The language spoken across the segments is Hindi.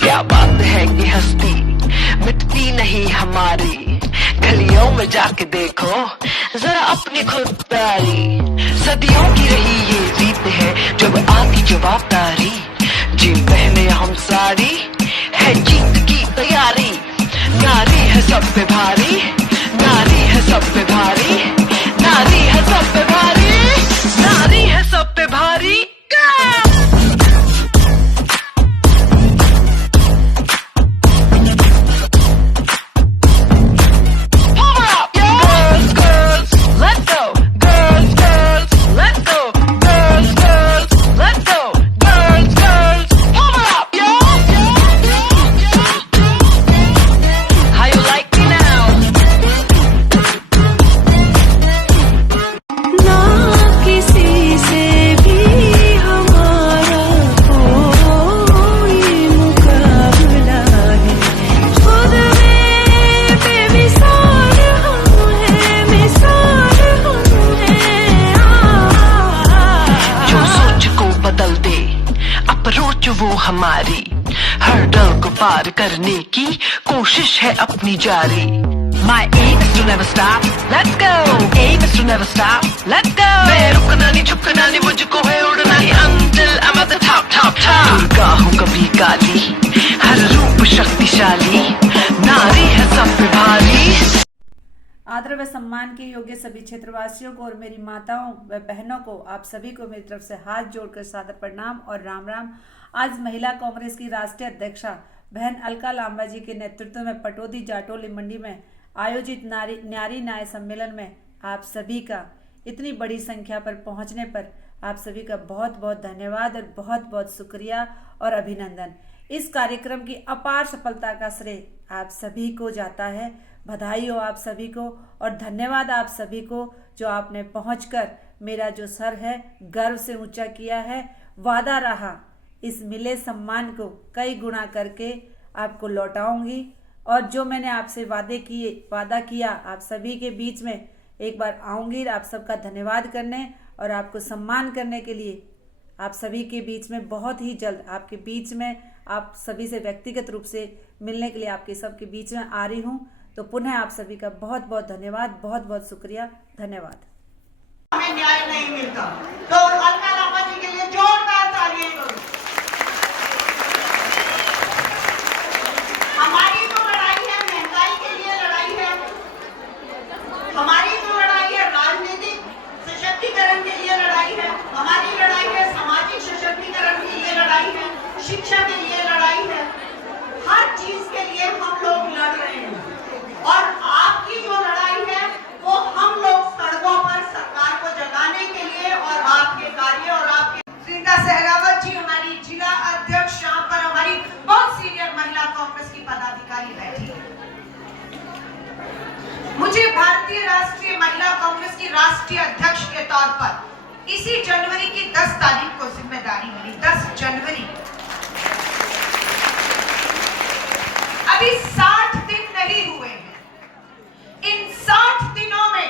क्या बात है कि हस्ती मिटती नहीं हमारी, गलियों में जाके देखो जरा अपनी खुददारी। सदियों की रही ये रीत है जब आती जवाबदारी, जिन बहने हम सारी है जीत की तैयारी। नारी है सब पे भारी, नारी है सब पे भारी, नारी है सब पे भारी, नारी है सब पे भारी। वो हमारी हर डर को पार करने की कोशिश है अपनी जारी। My aim is to never stop, let's go. Aim is to never stop, let's go. मैं रुकना नहीं झुकना नहीं, मुझको है उड़ना ही until I'm at the top, top, top. Durga हूँ कभी काली, हर रूप शक्तिशाली, नारी है सब पे भारी। आदर व सम्मान के योग्य सभी क्षेत्रवासियों को और मेरी माताओं व बहनों को, आप सभी को मेरी तरफ से हाथ जोड़कर सादर प्रणाम और राम राम। आज महिला कांग्रेस की राष्ट्रीय अध्यक्षा बहन अलका लांबा जी के नेतृत्व में पटौदी जाटोली मंडी में आयोजित नारी न्याय सम्मेलन में आप सभी का इतनी बड़ी संख्या पर पहुंचने पर आप सभी का बहुत बहुत धन्यवाद और बहुत बहुत शुक्रिया और अभिनंदन। इस कार्यक्रम की अपार सफलता का श्रेय आप सभी को जाता है। बधाई हो आप सभी को और धन्यवाद आप सभी को जो आपने पहुंचकर मेरा जो सर है गर्व से ऊंचा किया है। वादा रहा इस मिले सम्मान को कई गुना करके आपको लौटाऊंगी और जो मैंने आपसे वादा किया आप सभी के बीच में एक बार आऊंगी आप सबका धन्यवाद करने और आपको सम्मान करने के लिए आप सभी के बीच में बहुत ही जल्द आपके बीच में आप सभी से व्यक्तिगत रूप से मिलने के लिए आपके सबके बीच में आ रही हूं। तो पुनः आप सभी का बहुत बहुत धन्यवाद, बहुत बहुत शुक्रिया, धन्यवाद। हमें न्याय नहीं मिलता तो अलका लांबा जी के लिए जोरदार तालियां करो। हमारी जो लड़ाई है महंगाई के लिए लड़ाई है, हमारी जो लड़ाई है राजनीतिक सशक्तिकरण के लिए लड़ाई है, हमारी लड़ाई है सामाजिक सशक्तिकरण के लिए लड़ाई है, शिक्षा के लिए लड़ाई है। हर चीज के लिए हम लोग लड़ रहे हैं और आपकी जो लड़ाई है वो हम लोग सड़कों पर सरकार को जगाने के लिए और आपके कार्य और आपके सीता सहरावत जी हमारी जिला अध्यक्ष, यहाँ पर हमारी बहुत सीनियर महिला कांग्रेस की पदाधिकारी बैठी है। मुझे भारतीय राष्ट्रीय महिला कांग्रेस की राष्ट्रीय अध्यक्ष के तौर पर इसी जनवरी की 10 तारीख को जिम्मेदारी मिली। 10 जनवरी, अभी 60 दिन नहीं हुए हैं। इन 60 दिनों में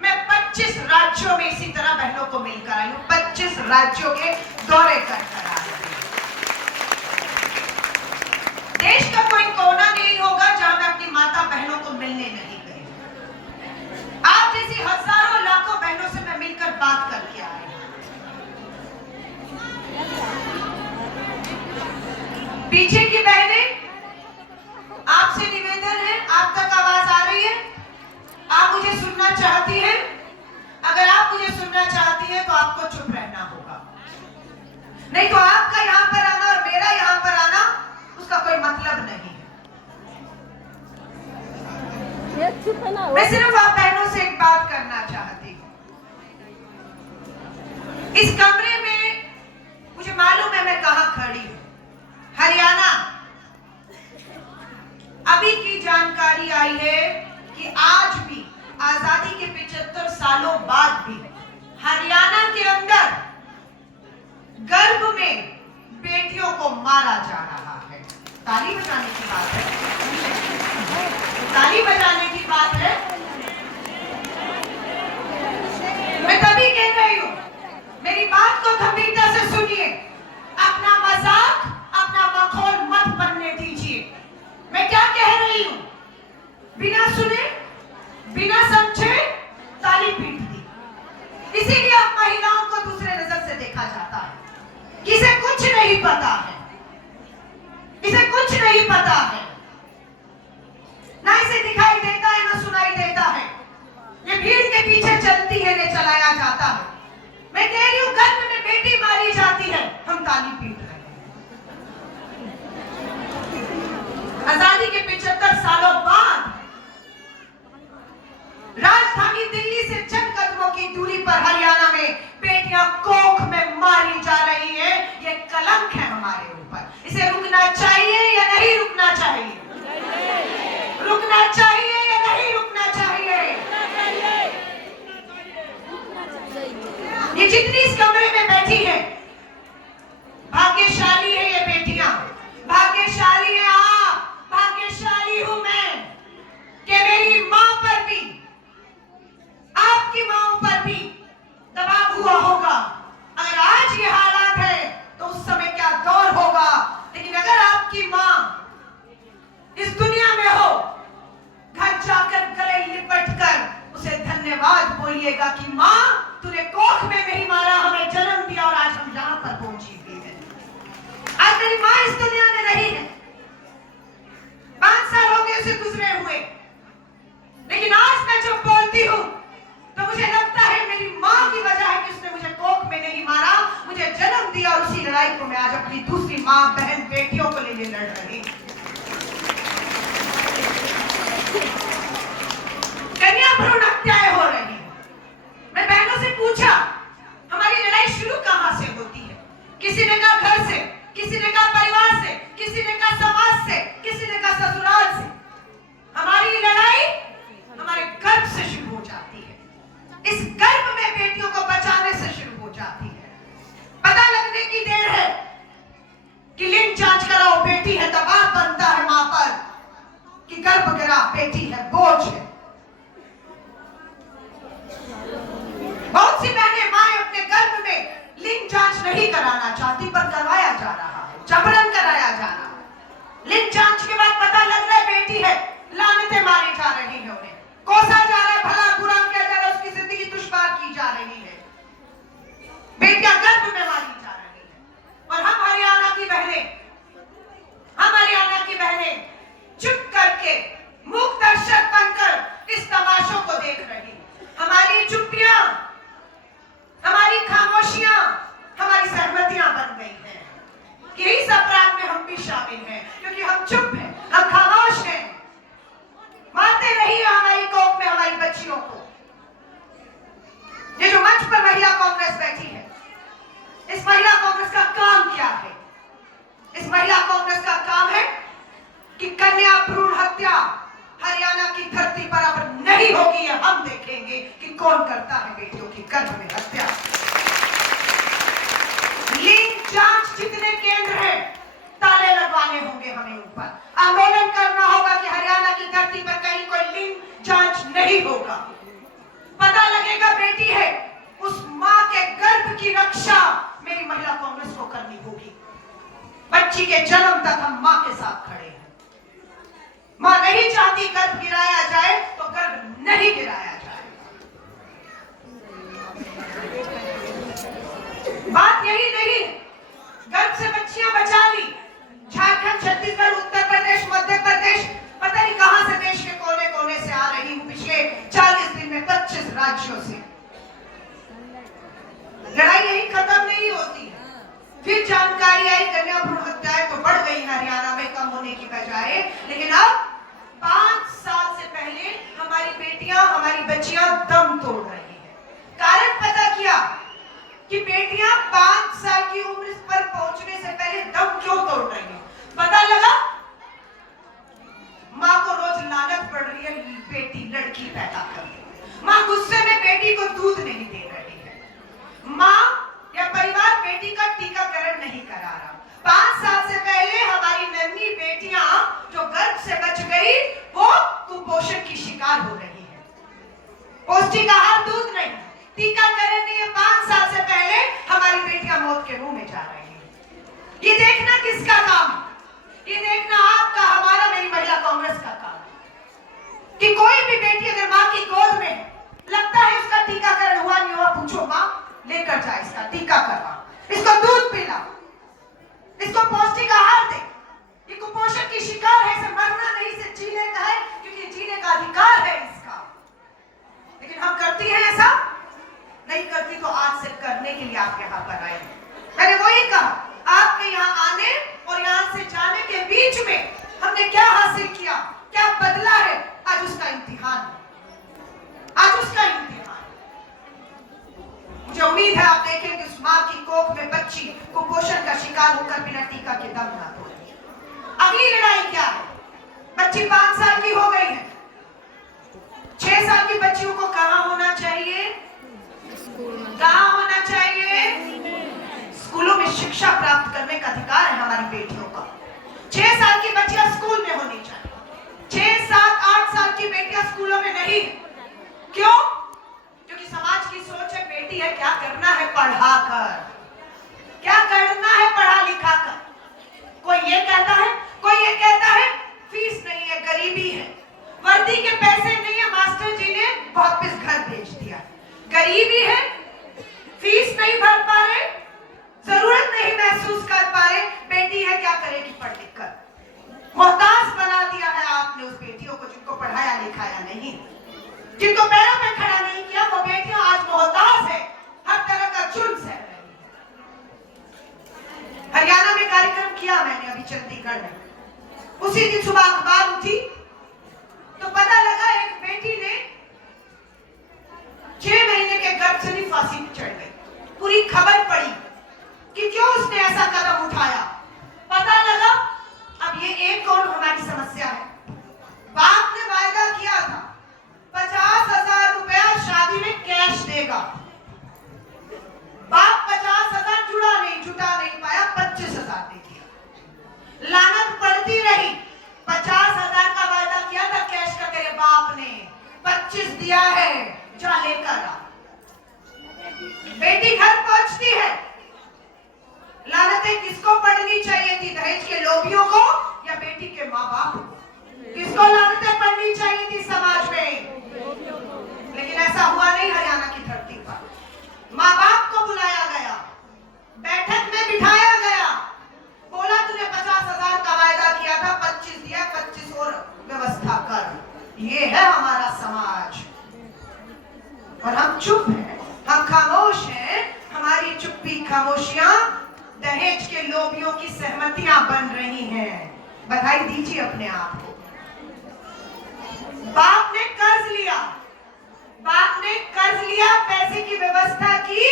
मैं 25 राज्यों में इसी तरह बहनों को मिलकर आई हूं। 25 राज्यों के दौरे कर आई हूं। देश का कोई कोना नहीं होगा जहां मैं अपनी माता बहनों को मिलने नहीं गई। आप जैसी हजारों लाखों बहनों से मैं मिलकर बात करके आई हूं। पीछे की बहनें, आपसे निवेदन है, आप तक आवाज आ रही है? आप मुझे सुनना चाहती हैं? अगर आप मुझे सुनना चाहती हैं तो आपको चुप रहना होगा, नहीं तो आपका यहां पर आना और मेरा यहां पर आना उसका कोई मतलब नहीं है। मैं सिर्फ आप बहनों से एक बात करना चाहती हूं। इस कमरे में मुझे मालूम है मैं कहां खड़ी हूं, हरियाणा। अभी की जानकारी आई है कि आज भी आजादी के 75 सालों बाद भी हरियाणा के अंदर गर्भ में बेटियों को मारा जा रहा है। ताली बजाने की बात है, ताली बजाने की बात है। मैं तभी कह रही हूं, मेरी बात को गंभीरता से सुनिए। अपना मजाक, अपना मखौल मत बनने दीजिए। मैं क्या कह रही हूं, बिना सुने बिना समझे ताली पीट दी। इसीलिए अब महिलाओं को दूसरे नजर से देखा जाता है। किसे कुछ नहीं पता है, इसे कुछ नहीं पता है, ना इसे दिखाई देता है ना सुनाई देता है। ये भीड़ के पीछे चलती है, ने चलाया जाता है। मैं कह रही हूं गर्भ में बेटी मारी जाती है, हम ताली पीट रहे हैं। आजादी के 75 सालों बाद राजधानी दिल्ली से चंद कदमों की दूरी पर हरियाणा में बेटियां कोख में मारी जा रही है। ये कलंक है हमारे ऊपर। इसे रुकना चाहिए या नहीं रुकना चाहिए? रुकना चाहिए या नहीं रुकना चाहिए? ये जितनी इस कमरे में बैठी है भाग्यशाली है, ये बेटियां भाग्यशाली है। आप भाग्यशाली हूं मैं कि मेरी मां पर भी, आपकी मांओं पर भी दबाव हुआ होगा। अगर आज ये हालात है तो उस समय क्या दौर होगा। लेकिन अगर आपकी मां इस दुनिया में हो, घर जाकर गले लिपट कर उसे धन्यवाद बोलिएगा कि मां तूने कोख में नहीं मारा, हमें जन्म दिया और आज हम यहां पर पहुंची हुई है। आज मेरी मां इस दुनिया में नहीं है, 5 साल हो गए उसे गुजरे हुए, लेकिन आज मैं जब बोलती हूं तो मुझे लगता है मेरी मां की वजह है कि उसने मुझे कोख में नहीं मारा, मुझे जन्म दिया और उसी लड़ाई को मैं आज अपनी दूसरी मां, बहन, बेटियों को लिए लड़ रही हूं। बेटी है, बोझ है। बहुत सी बहनें माएं अपने गर्भ में लिंग जांच नहीं कराना चाहती, पर करवाया जा रहा है, जबरन कराया जा रहा है। लिंग जांच के बाद पता लग रहा है बेटी है, लानतें मारी जा रही है, उन्हें कोसा जा रहा है, भला बुरा किया जा रहा है, उसकी जिंदगी दुश्वार की जा रही है, बेटियां गर्भ में मारी जा रही है। और हम हरियाणा की बहनें चुप करके मूक दर्शक बनकर इस तमाशों को देख रही। हमारी चुप्पियां, हमारी खामोशियां, हमारी सहमतियां बन गई हैं कि इस अपराध में हम भी शामिल हैं, क्योंकि हम चुप हैं, हम खामोश हैं। मारते रहिए हमारी कोख में हमारी बच्चियों को। ये जो मंच पर महिला कांग्रेस बैठी है, इस महिला कांग्रेस का काम क्या है? इस महिला कांग्रेस का काम है कि कन्या भ्रूण हत्या हरियाणा की धरती पर अब नहीं होगी। ये हम देखेंगे कि कौन करता है बेटियों की गर्भ में हत्या। लिंग जांच जितने केंद्र हैं, ताले लगवाने होंगे हमें ऊपर। आंदोलन करना होगा कि हरियाणा की धरती पर कहीं कोई लिंग जांच नहीं होगा। पता लगेगा बेटी है, उस मां के गर्भ की रक्षा मेरी महिला कांग्रेस को करनी होगी। बच्ची के जन्म तक हम मां के साथ खड़े हैं। मां नहीं चाहती गर्भ गिराया जाए तो गर्भ नहीं गिराया जाए। बात यही नहीं, गर्भ से बच्चियां बचा ली। झारखंड, छत्तीसगढ़, उत्तर प्रदेश, मध्य प्रदेश, पता नहीं कहां से देश के कोने कोने से आ रही हूं। पिछले 40 दिन में 25 राज्यों से। लड़ाई यही खत्म नहीं होती है। फिर जानकारी आई कन्या भ्रूण हत्याएं तो बढ़ गई हरियाणा में, कम होने की बजाय। लेकिन अब 5 साल से पहले हमारी बेटियां, हमारी बच्चियां दम तोड़ रही हैं। कारण पता किया कि बेटियां 5 साल की उम्र पर पहुंचने से पहले दम क्यों तोड़ रही हैं। पता लगा मां को रोज लानत पड़ रही है, बेटी लड़की पैदा करके। मां गुस्से में बेटी को दूध नहीं दे रही है। मां या परिवार बेटी का टीकाकरण नहीं करा रहा। 5 साल से पहले हमारी नन्ही बेटियां जो गर्भ से बच गई, वो कुपोषण की शिकार हो रही है। पौष्टिक आहार, दूध नहीं, टीकाकरण नहीं है। 5 साल से पहले हमारी बेटियां मौत के मुंह में जा रही है। ये देखना किसका काम है? ये देखना आपका, हमारा, मेरी महिला कांग्रेस का काम है कि कोई भी बेटी अगर मां की गोद में लगता है उसका टीकाकरण हुआ नहीं हुआ, पूछो मां, लेकर जाए इसका टीका करवा, इसको दूध पिला, इसको पौष्टिक आहार दे। ये कुपोषण की शिकार है, इसे मरना नहीं, इसे जीने का है, क्योंकि जीने का अधिकार है इसका। लेकिन हम करती हैं ऐसा? नहीं करती तो आज से करने के लिए आप यहाँ पर आए। मैंने वही कहा, आपके यहाँ आने और यहाँ से जाने के बीच में हमने क्या हासिल किया, क्या बदला है, आज उसका इम्तिहान है। आज उसका इम्तिहान। मुझे उम्मीद है आप देखेंगे उस मां की कोख में बच्ची कुपोषण का शिकार होकर बिना टीका के दम ना तोड़े। अगली लड़ाई क्या है? बच्ची 5 साल की हो गई है। 6 साल की बच्चियों को कहां होना चाहिए? कहां होना चाहिए? स्कूलों में शिक्षा प्राप्त करने का अधिकार है हमारी बेटियों का। 6 साल की बच्चियां स्कूल में होनी चाहिए। 6, 7, 8 साल की बेटियां स्कूलों में नहीं। क्यों? क्योंकि समाज की सोच है बेटी है, क्या करना है पढ़ाकर, क्या करना है पढ़ा लिखा कर। कोई ये कहता है, कोई ये कहता है फीस नहीं है, गरीबी है, वर्दी के पैसे नहीं है, मास्टर जी ने वापस घर भेज दिया। गरीबी है, फीस नहीं भर पा रहे, जरूरत नहीं महसूस कर पा रहे, बेटी है क्या करेगी पढ़ लिख कर। मोहताज बना दिया है आपने उस बेटियों को जिनको पढ़ाया लिखाया नहीं, जिनको पैरों पे खड़ा नहीं किया। वो बेटियां आज मोहताज है, हर तरह का जुल्म सह रही है। हरियाणा में कार्यक्रम किया मैंने अभी चंडीगढ़ में। उसी दिन सुबह अखबार उठी तो पता लगा एक बेटी ने 6 महीने के गर्भ से भी फांसी पर चढ़ गई। पूरी खबर पड़ी कि क्यों उसने ऐसा कदम उठाया। पता लगा अब ये एक और हमारी समस्या है। बाप ने वायदा किया था 50,000 रुपया शादी में कैश देगा। बाप 50,000 जुटा नहीं पाया, 25,000 दे दिया। लानत पड़ती रही। 50 25 दिया है, जा लेकर आ। बेटी घर पहुंचती है, लानतें किसको पड़नी चाहिए थी, दहेज के लोभियों को या बेटी के माँ बाप को? किसको लानतें पड़नी चाहिए थी समाज में? लेकिन ऐसा हुआ नहीं। हरियाणा की धरती पर माँ बाप को बुलाया गया, बैठक में बिठाया गया, बोला तूने 50,000 का वायदा किया था, 25 दिया, 25 और व्यवस्था कर। ये है हमारा समाज। और हम चुप हैं, हम खामोश हैं। हमारी चुप्पी खामोशियां दहेज के लोभियों की सहमतियां बन रही हैं। बधाई दीजिए अपने आप को। बाप ने कर्ज लिया, बाप ने कर्ज लिया, पैसे की व्यवस्था की,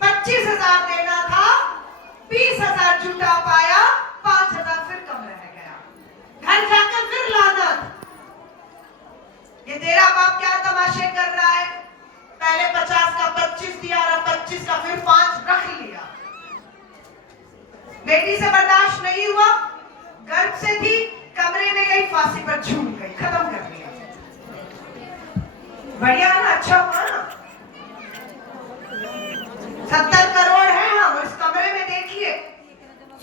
25,000 देना था, 20,000 जुटा पाया, 5,000 फिर कम रह गया। घर जाकर फिर लानत। ये तेरा बाप क्या तमाशे कर रहा है? पहले 50 का 25 दिया और 25 का फिर 5 रख लिया। बेटी से बर्दाश्त नहीं हुआ, गर्भ से थी, कमरे में गई, फांसी पर झूल गई, खत्म कर दिया। बढ़िया ना, अच्छा हुआ ना। 70 करोड़ है हम इस कमरे में। देखिए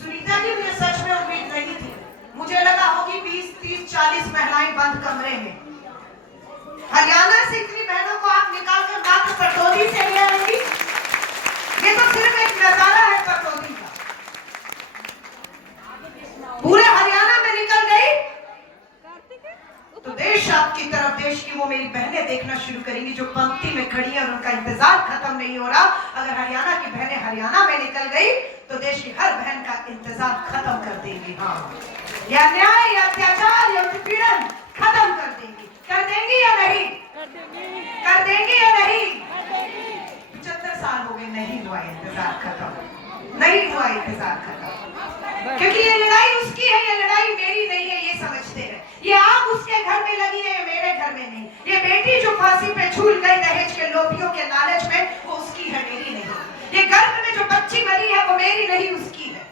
सुनीता जी, मुझे सच में उम्मीद नहीं थी। मुझे लगा होगी 20, 30, 40 महिलाएं बंद कमरे में। हरियाणा से इतनी बहनों को आप निकाल कर मात्र पटौदी से ले आएंगी। ये तो सिर्फ एक नजारा है पटौदी का। पूरे हरियाणा में निकल गई तो देश आपकी तरफ, देश की वो मेरी बहनें देखना शुरू करेंगी जो पंक्ति में खड़ी है और उनका इंतजार खत्म नहीं हो रहा। अगर हरियाणा की बहनें हरियाणा में निकल गई तो देश की हर बहन का इंतजार खत्म कर देंगी। हाँ, या अन्याय या अत्याचार या उत्पीड़न खत्म कर देंगी। कर देंगी या नहीं? कर देंगी या नहीं? 75 साल हो गए, नहीं हुआ इंतजार खत्म, नहीं हुआ इंतजार खत्म। क्योंकि ये लड़ाई उसकी है, ये लड़ाई मेरी नहीं है, ये समझते हैं। ये आग उसके घर में लगी है, मेरे घर में नहीं। ये बेटी जो फांसी पे झूल गई दहेज के लोभियों के लालच में, वो उसकी है, मेरी नहीं। ये गर्भ में जो बच्ची मरी है, वो मेरी नहीं, उसकी है।